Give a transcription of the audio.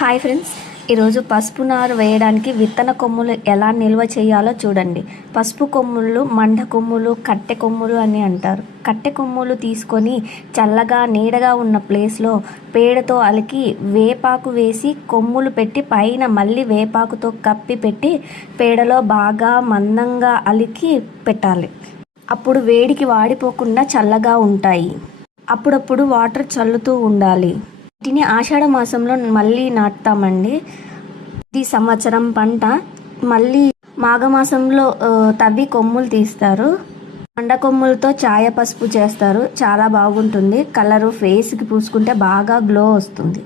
Hi friends, ఈరోజు పసుపు నారు వేయడానికి విత్తన కొమ్ములు ఎలా నిల్వ చేయాలో చూడండి. పసుపు కొమ్ములు మండ కొమ్ములు, కట్టె కొమ్ములు అని అంటారు. కట్టె కొమ్ములు తీసుకొని చల్లగా నీడగా ఉన్న ప్లేస్లో పేడతో అలికి వేపాకు వేసి కొమ్ములు పెట్టి పైన మళ్ళీ వేపాకుతో కప్పి పెట్టి పేడలో బాగా మందంగా అలికి పెట్టాలి. అప్పుడు వేడికి వాడిపోకుండా చల్లగా ఉంటాయి. అప్పుడప్పుడు వాటర్ చల్లుతూ ఉండాలి. వీటిని ఆషాఢ మాసంలో మళ్ళీ నాటుతామండి. ఇది సంవత్సరం పంట. మళ్ళీ మాఘమాసంలో తవ్వి కొమ్ములు తీస్తారు. పండ కొమ్ములతో ఛాయ పసుపు చేస్తారు. చాలా బాగుంటుంది. కలరు ఫేస్కి పూసుకుంటే బాగా గ్లో వస్తుంది.